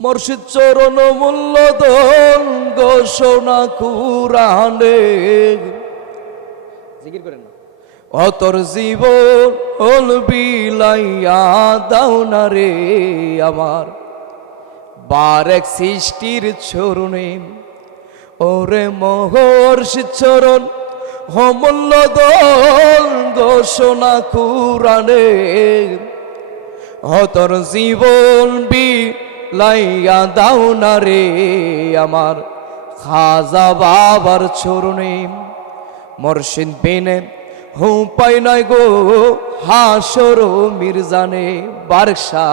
মর্ষিদ চরণ মূল্যদন ঘোষণা কুরানে জিকির করেন না। অতর জীবন হল বিলাইয়া দাও না রে আমার। বারেক সৃষ্টির চরণে ওরে মহর্ষি চরণ হমল্ল দল ঘোষণা কুরানে অতর জীবন বি লাইয়া দাও না রে আমার খাজা বাবার চরণে। মর্শিদ বেনে হু পাই নাই গো হাসর মির্জানে বারসা।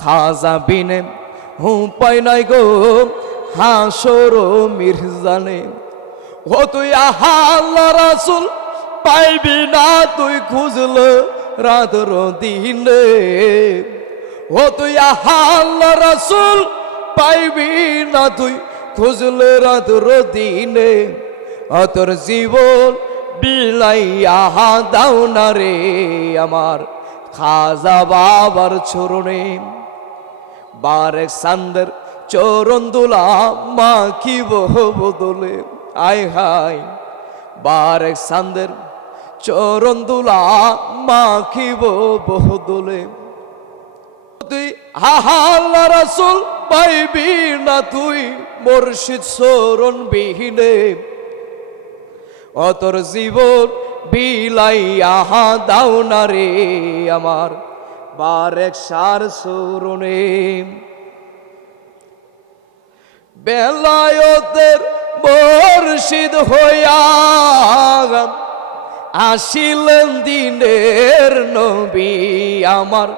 খাজা বিনে, হু পাই নাই গো হাসর মির্জানে। ও তুই আহাল্লা রাসুল, পাইবি না তুই খুঁজল রাতর দিনে ও তুই পাইবি না তুই খুঁজলে রাতর দিনে অতর জীবন বিলাইয়া দাও না রে আমার খাজা বাবার চরণে। বারেক সান্দের চরণ দুলা মাখিব বদলে। আয় হাই বারেক সান্দের চরণ দুলা মাখিব বদলে। তুই হাহাল্লা রাসুল পাইবি না তুই, মুর্শিদ সরণ বিহীনে অতর জীবন বিলাইয়া দাও না রে আমার, বারেক সার সরণে বেলায়তের মুর্শিদ হইয়া আসিলেন দিনের নবী আমার।